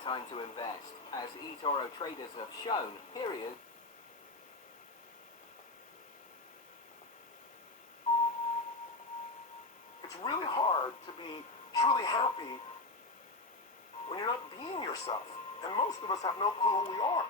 time to invest. As eToro traders have shown, period. It's really hard to be truly happy when you're not being yourself. And most of us have no clue who we are.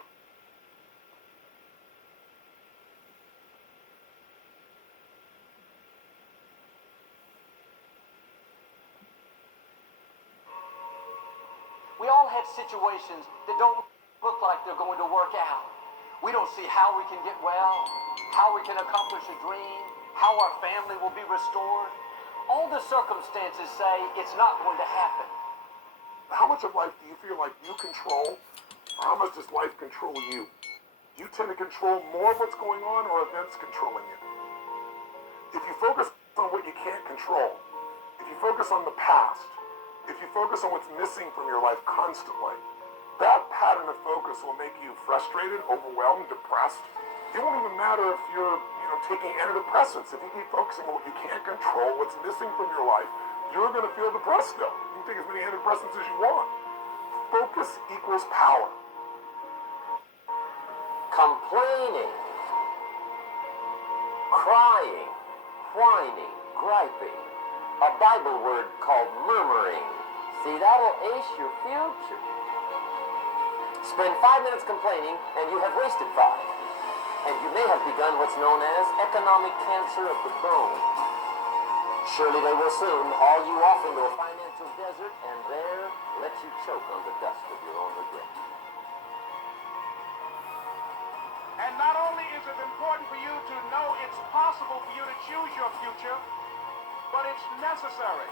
We all have situations that don't look like they're going to work out. We don't see how we can get well, how we can accomplish a dream, how our family will be restored. All the circumstances say it's not going to happen. How much of life do you feel like you control, or how much does life control you? Do you tend to control more of what's going on, or events controlling you? If you focus on what you can't control, if you focus on the past, if you focus on what's missing from your life constantly, that pattern of focus will make you frustrated, overwhelmed, depressed. It won't even matter if you're taking antidepressants. If you keep focusing on what you can't control, what's missing from your life, you're going to feel depressed still. You can take as many antidepressants as you want. Focus equals power. Complaining, crying, whining, griping. A Bible word called murmuring. See, that'll ace your future. Spend 5 minutes complaining, and you have wasted 5. And you may have begun what's known as economic cancer of the bone. Surely they will soon haul you off into a financial desert, and there let you choke on the dust of your own regret. And not only is it important for you to know it's possible for you to choose your future, but it's necessary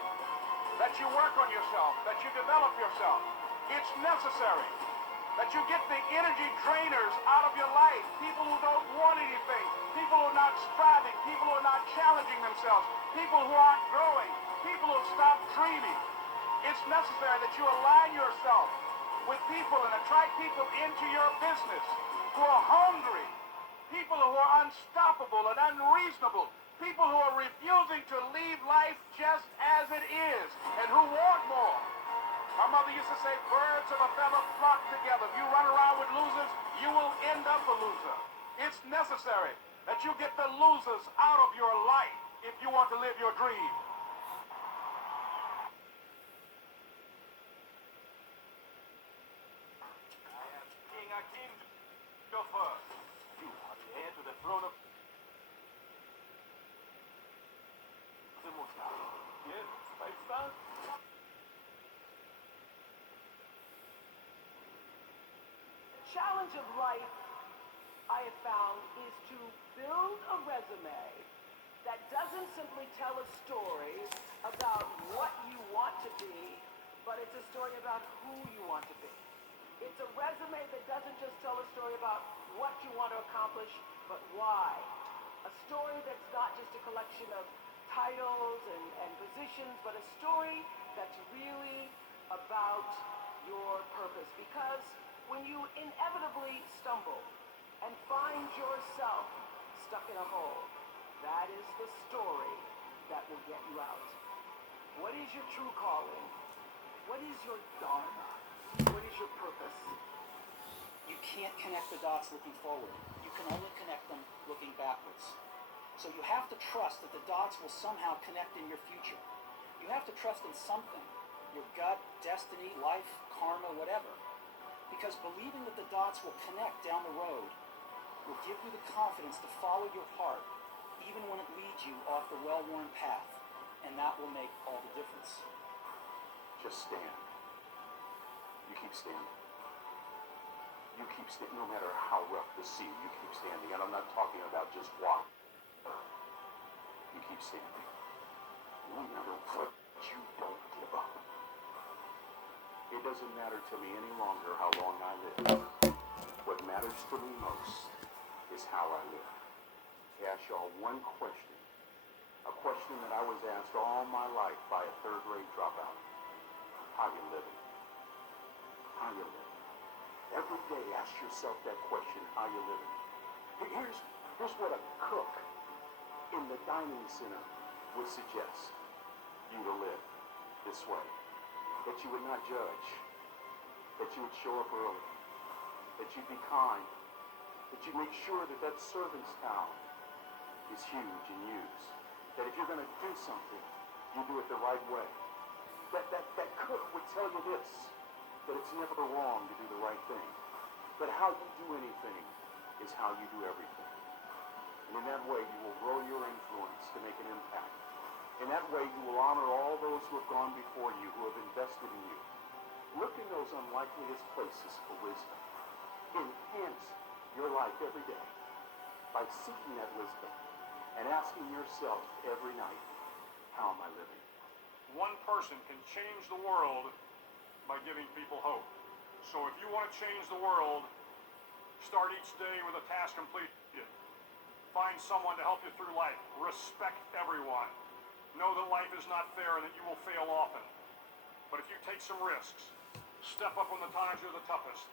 that you work on yourself, that you develop yourself. It's necessary that you get the energy drainers out of your life, people who don't want anything, people who are not striving, people who are not challenging themselves, people who aren't growing, people who have stopped dreaming. It's necessary that you align yourself with people and attract people into your business who are hungry, people who are unstoppable and unreasonable, people who are refusing to leave life just as it is and who want more. My mother used to say, birds of a feather flock together. If you run around with losers, you will end up a loser. It's necessary that you get the losers out of your life if you want to live your dream. I am King Akim. Go first. You are the heir to the throne of the Mukhtar. Yes, my son. The challenge of life, I have found, is to build a resume that doesn't simply tell a story about what you want to be, but it's a story about who you want to be. It's a resume that doesn't just tell a story about what you want to accomplish, but why. A story that's not just a collection of titles and positions, but a story that's really about your purpose. Because when you inevitably stumble and find yourself stuck in a hole, that is the story that will get you out. What is your true calling? What is your dharma? What is your purpose? You can't connect the dots looking forward. You can only connect them looking backwards. So you have to trust that the dots will somehow connect in your future. You have to trust in something, your gut, destiny, life, karma, whatever. Because believing that the dots will connect down the road will give you the confidence to follow your heart, even when it leads you off the well-worn path. And that will make all the difference. Just stand. You keep standing. You keep standing, no matter how rough the sea, you keep standing. And I'm not talking about just walk. You keep standing. No matter what, you don't give up. It doesn't matter to me any longer how long I live. What matters to me most is how I live. I ask y'all one question. A question that I was asked all my life by a third-grade dropout. How you living? How you living? Every day ask yourself that question, how you living? Here's what a cook in the dining center would suggest you to live this way. That you would not judge, that you would show up early, that you'd be kind, that you'd make sure that that servant's town is huge and used, that if you're going to do something, you do it the right way. That cook would tell you this, that it's never wrong to do the right thing, that how you do anything is how you do everything. And in that way, you will grow your influence to make an impact. In that way, you will honor all those who have gone before you, who have invested in you. Look in those unlikeliest places for wisdom. Enhance your life every day by seeking that wisdom and asking yourself every night, how am I living? One person can change the world by giving people hope. So if you want to change the world, start each day with a task completed. Find someone to help you through life. Respect everyone. Know that life is not fair and that you will fail often. But if you take some risks, step up when the times are the toughest,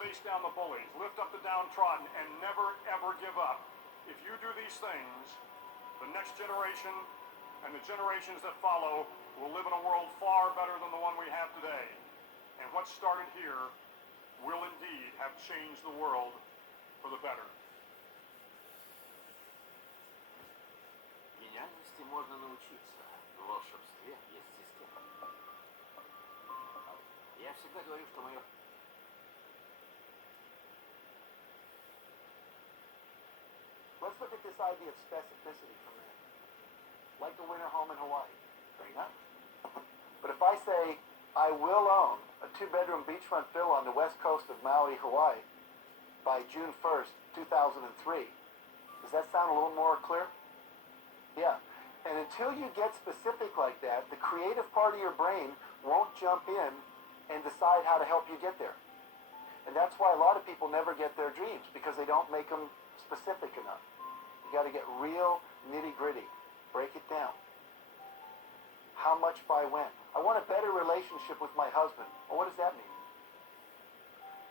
face down the bullies, lift up the downtrodden, and never ever give up. If you do these things, the next generation and the generations that follow will live in a world far better than the one we have today. And what started here will indeed have changed the world for the better. Гениальности можно научиться, в волшебстве есть система. Я всегда говорю, что мое... Let's look at this idea of specificity for a minute. Like the winter home in Hawaii. Very nice. But if I say, I will own a 2-bedroom beachfront villa on the west coast of Maui, Hawaii by June 1st, 2003, does that sound a little more clear? Yeah. And until you get specific like that, the creative part of your brain won't jump in and decide how to help you get there. And that's why a lot of people never get their dreams, because they don't make them specific enough. You got to get real nitty-gritty. Break it down. How much by when? I want a better relationship with my husband. Well, what does that mean?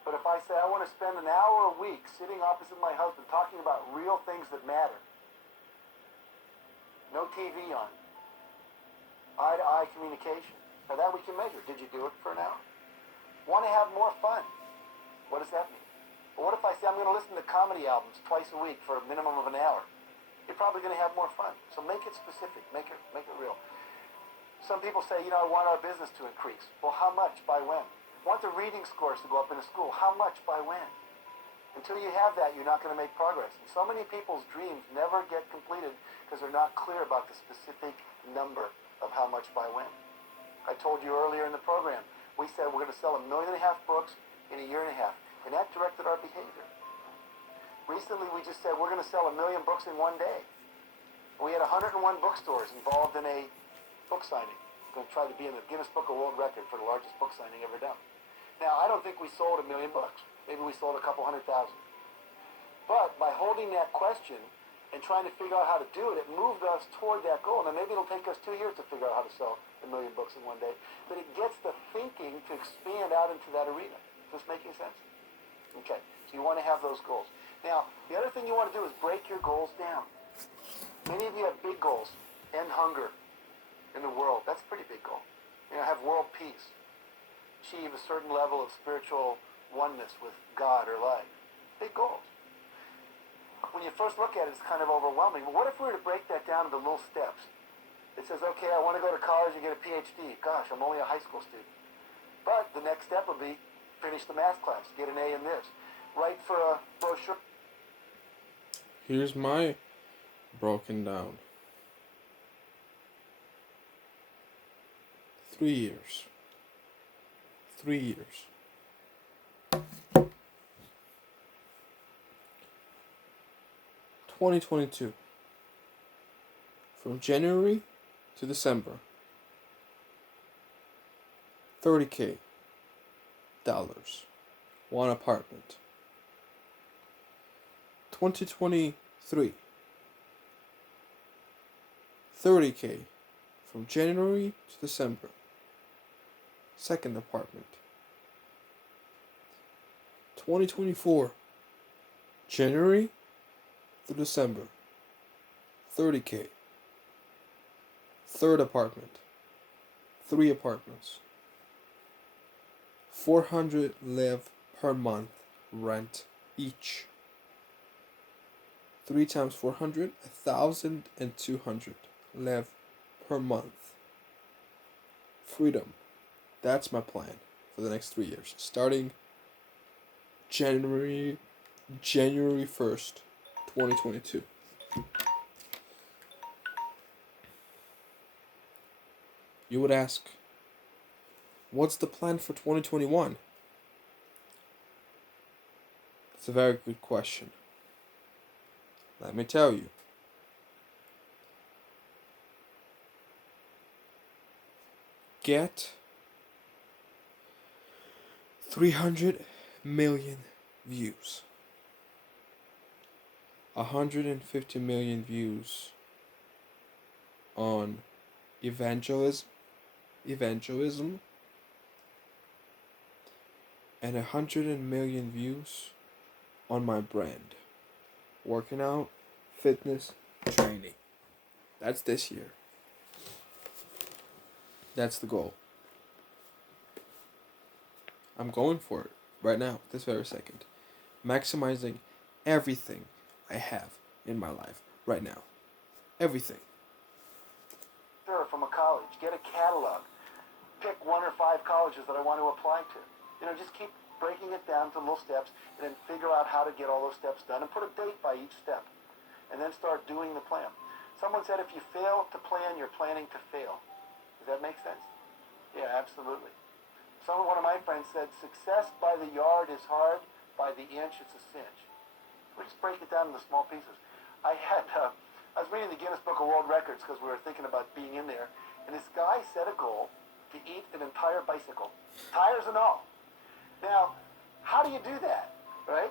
But if I say I want to spend an hour a week sitting opposite my husband talking about real things that matter, no TV on, eye-to-eye communication. Now that we can measure. Did you do it for an hour? Want to have more fun? What does that mean? Well, what if I say I'm going to listen to comedy albums twice a week for a minimum of an hour? You're probably going to have more fun. So make it specific. Make it real. Some people say, I want our business to increase. Well, how much? By when? I want the reading scores to go up in the school. How much? By when? Until you have that, you're not going to make progress. And so many people's dreams never get completed because they're not clear about the specific number of how much by when. I told you earlier in the program, we said we're going to sell 1.5 million books in a year and a half. And that directed our behavior. Recently, we just said we're going to sell 1 million books in one day. We had 101 bookstores involved in a book signing. We're going to try to be in the Guinness Book of World Record for the largest book signing ever done. Now, I don't think we sold 1 million books. Maybe we sold a couple 100,000. But by holding that question and trying to figure out how to do it, it moved us toward that goal. Now, maybe it'll take us 2 years to figure out how to sell 1 million books in one day. But it gets the thinking to expand out into that arena. Is this making sense? Okay, so you want to have those goals. Now, the other thing you want to do is break your goals down. Many of you have big goals. End hunger in the world. That's a pretty big goal. Have world peace. Achieve a certain level of spiritual oneness with God or life. Big goals. When you first look at it, it's kind of overwhelming. But what if we were to break that down into little steps? It says, okay, I want to go to college and get a PhD. Gosh, I'm only a high school student. But the next step would be finish the math class, get an A in this. Write for a brochure. Here's my broken down. 3 years. 3 years. $2022. From January to December. $30,000. One apartment. 2023. $30,000 from January to December. Second apartment. 2024. January to December. $30,000. Third apartment. 3 apartments. 400 live per month rent each. 3 times 400, 1,200 live per month. Freedom. That's my plan for the next 3 years, starting January 1st, 2022. You would ask, what's the plan for 2021? It's a very good question. Let me tell you. Get 300 million views. 150 million views on evangelism, and 100 million views on my brand. Working out, fitness, training. That's this year. That's the goal. I'm going for it right now, this very second. Maximizing everything I have in my life right now. Everything. Sure, from a college, get a catalog. Pick 1 or 5 colleges that I want to apply to. Just keep breaking it down to little steps and then figure out how to get all those steps done and put a date by each step. And then start doing the plan. Someone said if you fail to plan, you're planning to fail. Does that make sense? Yeah, absolutely. One of my friends said, success by the yard is hard, by the inch it's a cinch. We just break it down into small pieces. I was reading the Guinness Book of World Records because we were thinking about being in there, and this guy set a goal to eat an entire bicycle, tires and all. Now, how do you do that, right?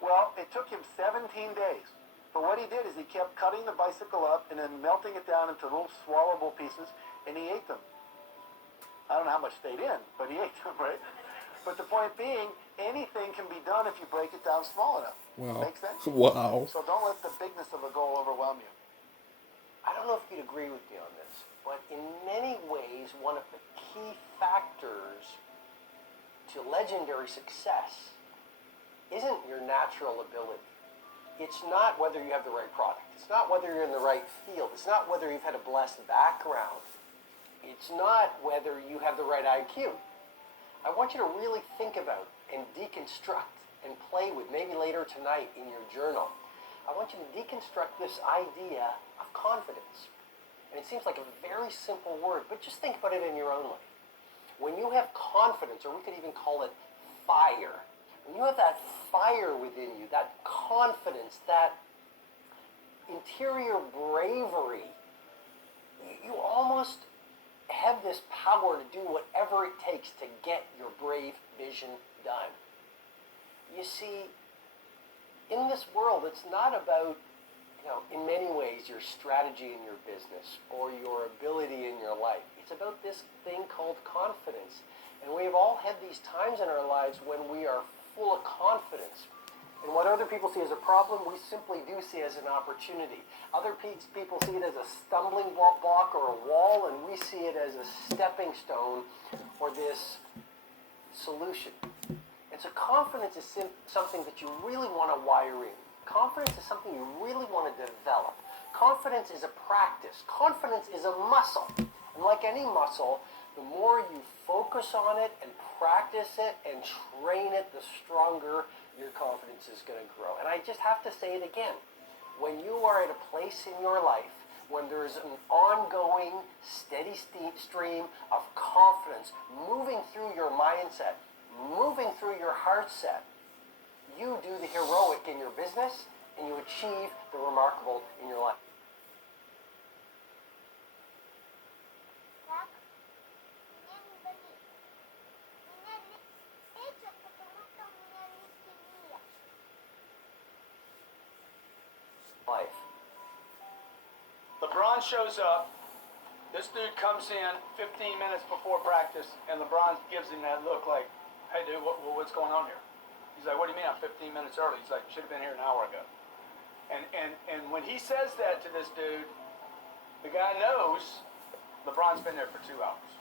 Well, it took him 17 days. But what he did is he kept cutting the bicycle up and then melting it down into little swallowable pieces, and he ate them. I don't know how much stayed in, but he ate them, right? But the point being, anything can be done if you break it down small enough. Wow. Make sense? Wow. So don't let the bigness of a goal overwhelm you. I don't know if you'd agree with me on this, but in many ways, one of the key factors to legendary success isn't your natural ability. It's not whether you have the right product. It's not whether you're in the right field. It's not whether you've had a blessed background. It's not whether you have the right IQ. I want you to really think about and deconstruct and play with, maybe later tonight in your journal. I want you to deconstruct this idea of confidence. And it seems like a very simple word, but just think about it in your own life. When you have confidence, or we could even call it fire, when you have that fire within you, that confidence, that interior bravery, you almost have this power to do whatever it takes to get your brave vision done. You see, in this world, it's not about, in many ways, your strategy in your business or your ability in your life. It's about this thing called confidence. And we've all had these times in our lives when we are full of confidence. And what other people see as a problem, we simply do see as an opportunity. Other people see it as a stumbling block or a wall, and we see it as a stepping stone or this solution. And so confidence is something that you really want to wire in. Confidence is something you really want to develop. Confidence is a practice. Confidence is a muscle. And like any muscle, the more you focus on it and practice it and train it, the stronger your confidence is going to grow. And I just have to say it again. When you are at a place in your life when there is an ongoing, steady stream of confidence moving through your mindset, moving through your heart set, you do the heroic in your business and you achieve the remarkable in your life. LeBron shows up. This dude comes in 15 minutes before practice, and LeBron gives him that look like, hey, dude, what's going on here? He's like, what do you mean I'm 15 minutes early? He's like, you should have been here an hour ago. And when he says that to this dude, the guy knows LeBron's been there for 2 hours.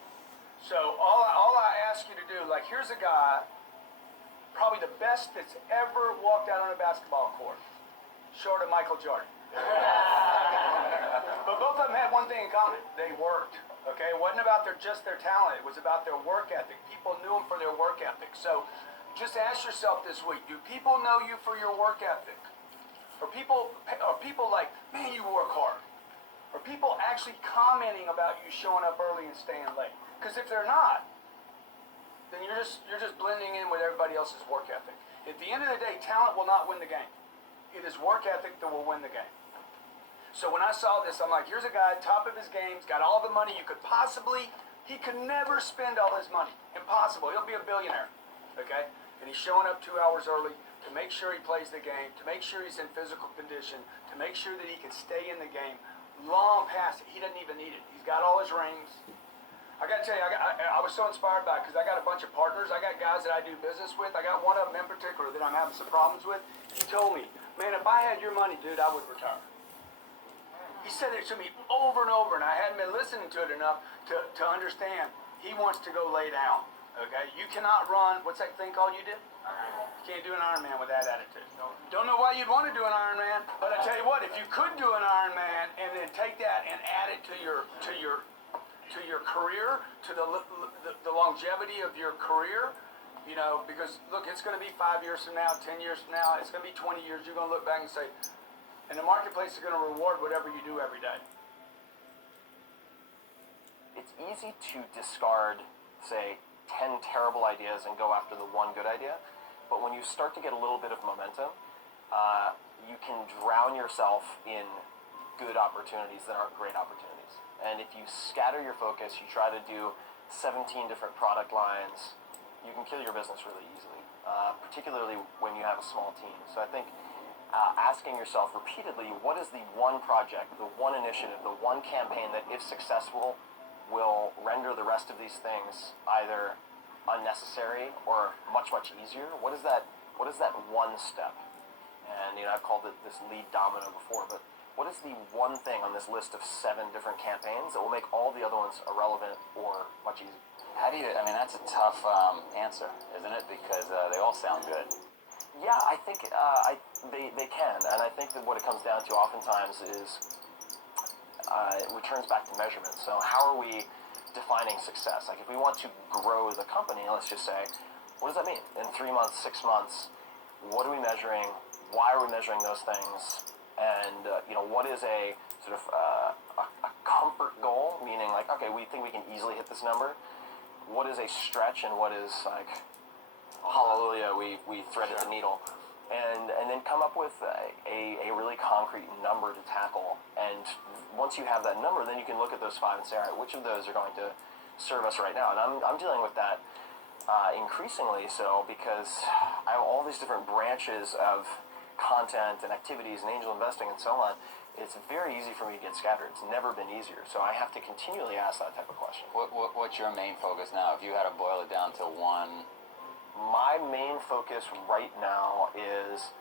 So all I ask you to do, like, here's a guy, probably the best that's ever walked out on a basketball court, short of Michael Jordan. But both of them had one thing in common. They worked. Okay? It wasn't about just their talent. It was about their work ethic. People knew them for their work ethic. So just ask yourself this week, do people know you for your work ethic? Are people like, man, you work hard? Are people actually commenting about you showing up early and staying late? Because if they're not, then you're just blending in with everybody else's work ethic. At the end of the day, talent will not win the game. It is work ethic that will win the game. So when I saw this, I'm like, here's a guy, top of his game, he's got all the money you could possibly, he could never spend all his money. Impossible. He'll be a billionaire. Okay? And he's showing up 2 hours early to make sure he plays the game, to make sure he's in physical condition, to make sure that he can stay in the game long past it. He doesn't even need it. He's got all his rings. I got to tell you, I was so inspired by it because I got a bunch of partners. I got guys that I do business with. I got one of them in particular that I'm having some problems with. He told me, man, if I had your money, dude, I would retire. He said it to me over and over, and I hadn't been listening to it enough to understand. He wants to go lay down, okay? You cannot run, what's that thing called you did? You can't do an Ironman with that attitude. Don't know why you'd want to do an Ironman, but I tell you what, if you could do an Ironman and then take that and add it to your career, to the longevity of your career, you know, because look, it's going to be 5 years from now, 10 years from now, it's going to be 20 years, you're going to look back and say, and the marketplace is going to reward whatever you do every day. It's easy to discard, say, 10 terrible ideas and go after the one good idea, but when you start to get a little bit of momentum, you can drown yourself in good opportunities that aren't great opportunities. And if you scatter your focus, you try to do 17 different product lines, you can kill your business really easily, particularly when you have a small team. So I think asking yourself repeatedly, what is the one project, the one initiative, the one campaign that, if successful, will render the rest of these things either unnecessary or much, much easier? What is that one step? And you know, I've called it this lead domino before, but what is the one thing on this list of 7 different campaigns that will make all the other ones irrelevant or much easier? How do you, I mean, that's a tough answer, isn't it? Because they all sound good. Yeah, I think they can, and I think that what it comes down to oftentimes is it returns back to measurement. So how are we defining success? Like if we want to grow the company, let's just say, what does that mean? In 3 months, 6 months, what are we measuring? Why are we measuring those things? And you know, what is a sort of a comfort goal? Meaning like, okay, we think we can easily hit this number. What is a stretch, and what is like, hallelujah, we threaded the needle, and then come up with a really concrete number to tackle. And once you have that number, then you can look at those 5 and say, all right, which of those are going to serve us right now? And I'm dealing with that increasingly so, because I have all these different branches of content and activities and angel investing and so on. It's very easy for me to get scattered. It's never been easier. So I have to continually ask that type of question. What's your main focus now? If you had to boil it down to one. My main focus right now is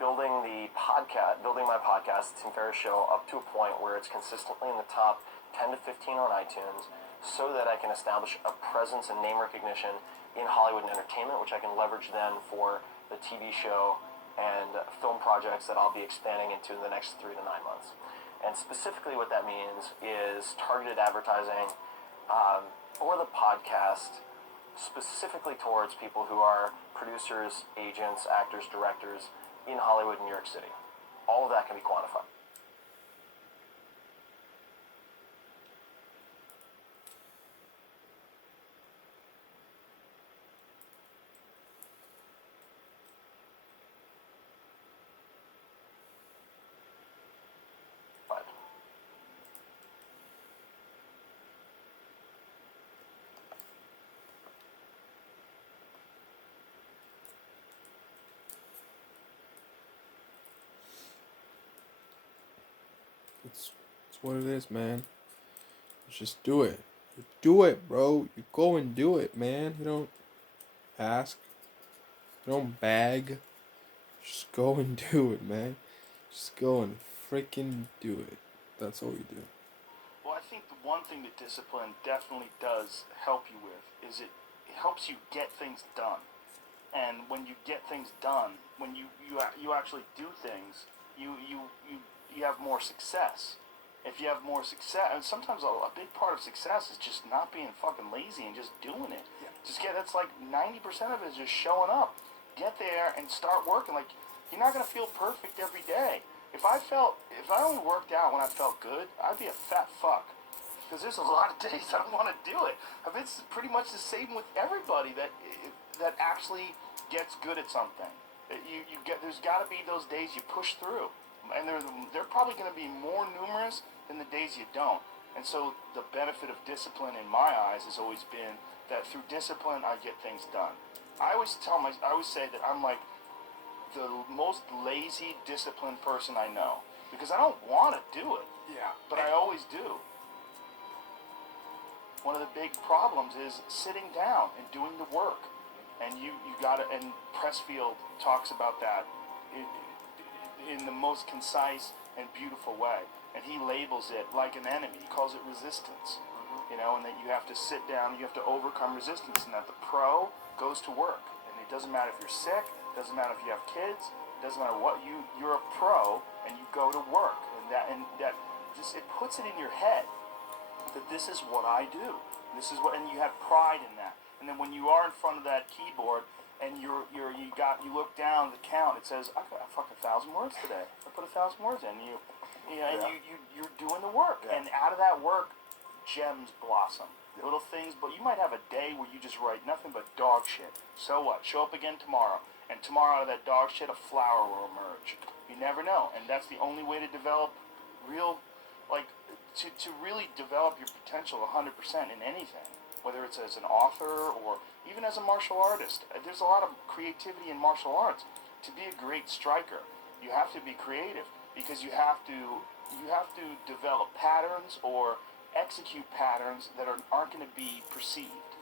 building my podcast, Tim Ferriss Show, up to a point where it's consistently in the top 10 to 15 on iTunes, so that I can establish a presence and name recognition in Hollywood and entertainment, which I can leverage then for the TV show and film projects that I'll be expanding into in the next 3 to 9 months. And specifically what that means is targeted advertising for the podcast, specifically towards people who are producers, agents, actors, directors in Hollywood and New York City. All of that can be quantified. It's what it is, man. Just do it. You do it, bro. You go and do it, man. You don't ask. You don't beg. Just go and do it, man. Just go and freaking do it. That's all you do. Well, think the one thing that discipline definitely does help you with is it helps you get things done. And when you get things done, when you actually do things, you have more success. If you have more success, and sometimes a big part of success is just not being fucking lazy and just doing it. Yeah. That's like 90% of it is just showing up. Get there and start working. Like, you're not gonna feel perfect every day. If I only worked out when I felt good, I'd be a fat fuck. Because there's a lot of days I don't want to do it. I mean, it's pretty much the same with everybody that actually gets good at something. There's got to be those days you push through, and they're probably going to be more numerous than the days you don't. And so the benefit of discipline in my eyes has always been that through discipline I get things done. I always say that I'm like the most lazy, disciplined person I know, because I don't want to do it. Yeah. But I always do. One of the big problems is sitting down and doing the work. And you got to, and Pressfield talks about that in the most concise and beautiful way. And he labels it like an enemy. He calls it resistance. You know, and that you have to sit down, you have to overcome resistance, and that the pro goes to work. And it doesn't matter if you're sick, it doesn't matter if you have kids, it doesn't matter what, you're a pro and you go to work. And that just, it puts it in your head that this is what I do. This is what, and you have pride in that. And then when you are in front of that keyboard and you look down the count, it says, I got fucking 1,000 words today. I put 1,000 words in. You're doing the work. Yeah. And out of that work, gems blossom. Little things, but you might have a day where you just write nothing but dog shit. So what? Show up again tomorrow. And tomorrow out of that dog shit, a flower will emerge. You never know. And that's the only way to develop real, like, to really develop your potential 100% in anything. Whether it's as an author or even as a martial artist. There's a lot of creativity in martial arts. To be a great striker, you have to be creative, because you have to develop patterns or execute patterns that aren't going to be perceived.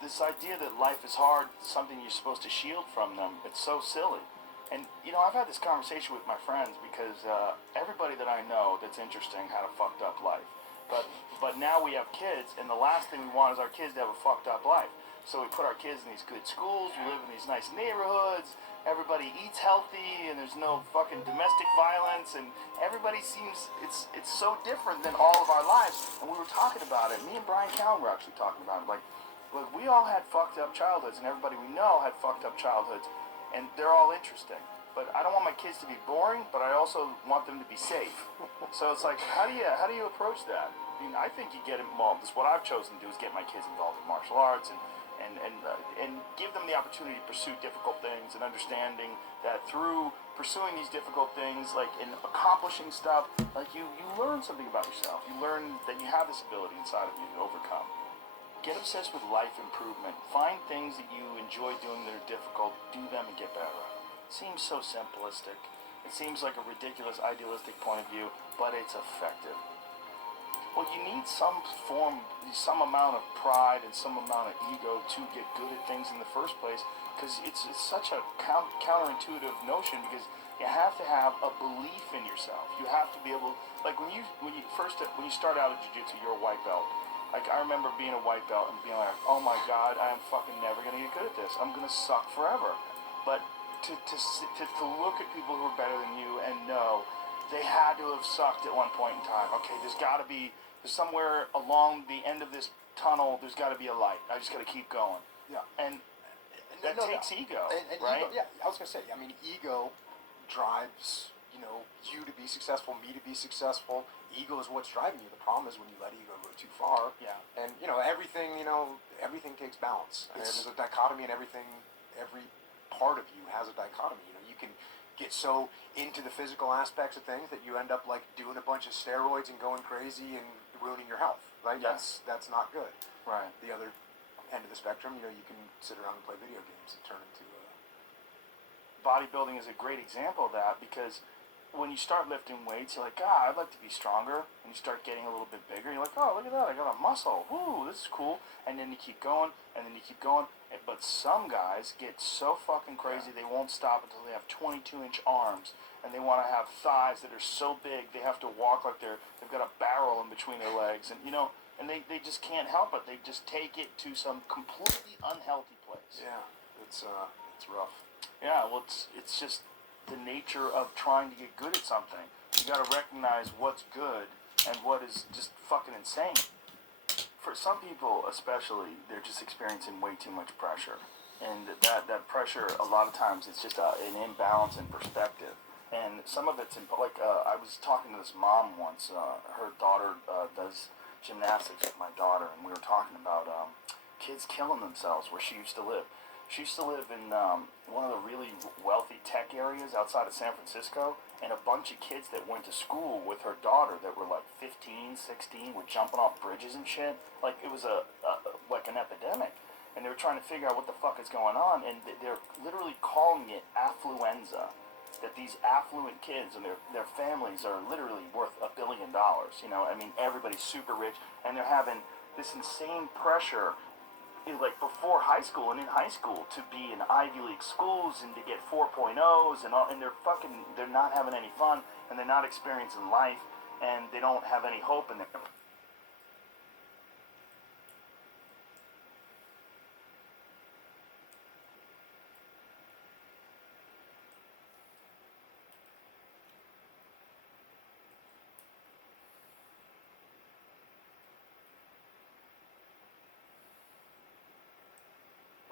This idea that life is hard is something you're supposed to shield from them, it's so silly. And, you know, I've had this conversation with my friends because everybody that I know that's interesting had a fucked up life. But now we have kids, and the last thing we want is our kids to have a fucked up life. So we put our kids in these good schools, we live in these nice neighborhoods, everybody eats healthy, and there's no fucking domestic violence, and everybody seems, it's so different than all of our lives. And we were talking about it, me and Brian Callen were actually talking about it, like, look, we all had fucked up childhoods, and everybody we know had fucked up childhoods, and they're all interesting. But I don't want my kids to be boring, but I also want them to be safe. So it's like, how do you approach that? I mean, I think you get involved. This, what I've chosen to do is get my kids involved in martial arts and give them the opportunity to pursue difficult things, and understanding that through pursuing these difficult things, like in accomplishing stuff, like you learn something about yourself. You learn that you have this ability inside of you to overcome. Get obsessed with life improvement. Find things that you enjoy doing that are difficult. Do them and get better at it. Seems so simplistic. It seems like a ridiculous, idealistic point of view, but it's effective. Well, you need some amount of pride and some amount of ego to get good at things in the first place, because it's such a counterintuitive notion, because you have to have a belief in yourself. You have to be able, like when you start out at jiu-jitsu, you're a white belt. Like, I remember being a white belt and being like, oh my God, I am fucking never gonna get good at this. I'm gonna suck forever. But to look at people who are better than you and know they had to have sucked at one point in time. Okay, there's somewhere along the end of this tunnel, there's got to be a light. I just got to keep going. Yeah. And that takes ego, and right? Ego, yeah, I was going to say, I mean, ego drives, you to be successful, me to be successful. Ego is what's driving you. The problem is when you let ego go too far. Yeah. And, everything takes balance. And there's a dichotomy in everything. Every part of you has a dichotomy. You can get so into the physical aspects of things that you end up like doing a bunch of steroids and going crazy and ruining your health. Right? Yeah. That's not good. Right. The other end of the spectrum, you can sit around and play video games and turn into bodybuilding is a great example of that, because when you start lifting weights, you're like, God, I'd like to be stronger. And you start getting a little bit bigger. You're like, oh, look at that, I got a muscle. Woo, this is cool. And then you keep going, and then you keep going. But some guys get so fucking crazy, they won't stop until they have 22-inch arms. And they want to have thighs that are so big, they have to walk like they've got a barrel in between their legs. And, you know, and they just can't help it. They just take it to some completely unhealthy place. Yeah, it's rough. Yeah, well, it's just the nature of trying to get good at something. You got to recognize what's good and what is just fucking insane. For some people, especially, they're just experiencing way too much pressure, and that pressure a lot of times it's just an imbalance in perspective. And some of it's I was talking to this mom once. Her daughter does gymnastics with my daughter, and we were talking about kids killing themselves where she used to live. She used to live in one of the really wealthy tech areas outside of San Francisco, and a bunch of kids that went to school with her daughter that were like 15, 16, were jumping off bridges and shit. Like it was like an epidemic. And they were trying to figure out what the fuck is going on, and they're literally calling it affluenza. That these affluent kids and their families are literally worth $1 billion. You know, I mean, everybody's super rich, and they're having this insane pressure like before high school and in high school to be in Ivy League schools and to get 4.0s and all, and they're not having any fun, and they're not experiencing life, and they don't have any hope in their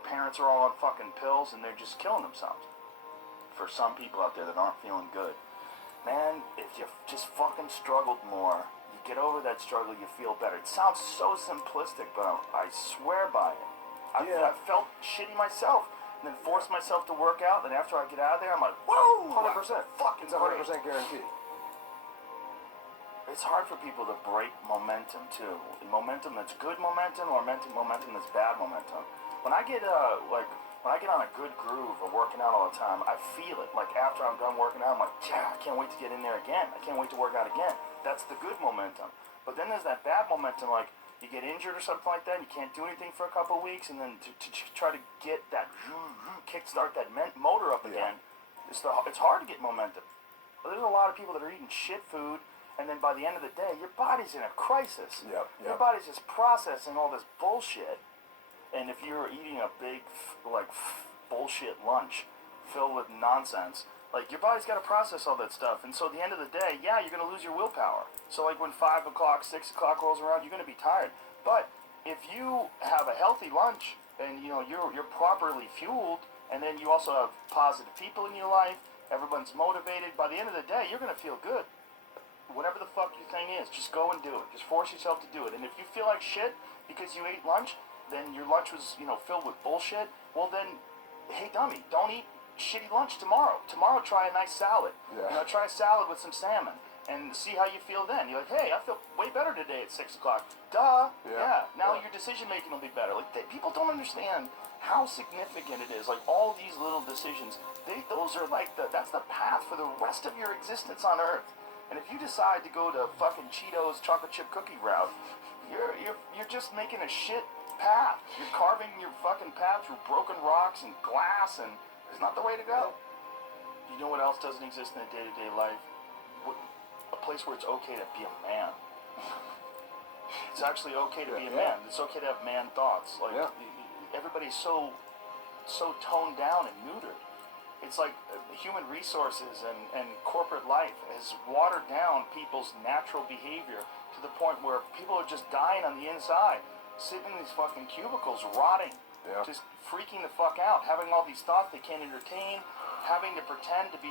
parents are all on fucking pills and they're just killing themselves. For some people out there that aren't feeling good, man, if you just fucking struggled more, you get over that struggle, you feel better. It sounds so simplistic, but I swear by it. I felt shitty myself, and then forced myself to work out, and after I get out of there, I'm like, whoa! 100%. Fucking It's 100% guaranteed. It's hard for people to break momentum, too. Momentum that's good momentum or momentum that's bad momentum. When I get when I get on a good groove of working out all the time, I feel it. Like after I'm done working out, I'm like, yeah, I can't wait to get in there again. I can't wait to work out again. That's the good momentum. But then there's that bad momentum, like you get injured or something like that, and you can't do anything for a couple of weeks, and then to try to get that kickstart that motor up again, it's hard to get momentum. But there's a lot of people that are eating shit food, and then by the end of the day, your body's in a crisis. Your body's just processing all this bullshit. And if you're eating a big, bullshit lunch filled with nonsense, like, your body's got to process all that stuff. And so at the end of the day, yeah, you're going to lose your willpower. So, like, when 5 o'clock, 6 o'clock rolls around, you're going to be tired. But if you have a healthy lunch and, you know, you're properly fueled, and then you also have positive people in your life, everyone's motivated, by the end of the day, you're going to feel good. Whatever the fuck your thing is, just go and do it. Just force yourself to do it. And if you feel like shit because you ate lunch, then your lunch was, you know, filled with bullshit, well then, hey dummy, don't eat shitty lunch tomorrow. Tomorrow try a nice salad. You know, try a salad with some salmon and see how you feel then. You're like, hey, I feel way better today at 6 o'clock. Duh. Now your decision making will be better. Like, people don't understand how significant it is. Like, all these little decisions, those are like that's the path for the rest of your existence on Earth. And if you decide to go to fucking Cheetos chocolate chip cookie route, you're just making a shit path. You're carving your fucking path through broken rocks and glass, and it's not the way to go. You know what else doesn't exist in a day-to-day life? A place where it's okay to be a man. It's actually okay to be a man. It's okay to have man thoughts. Like, everybody's so toned down and neutered. It's like human resources and corporate life has watered down people's natural behavior to the point where people are just dying on the inside, sitting in these fucking cubicles, rotting, just freaking the fuck out, having all these thoughts they can't entertain, having to pretend to be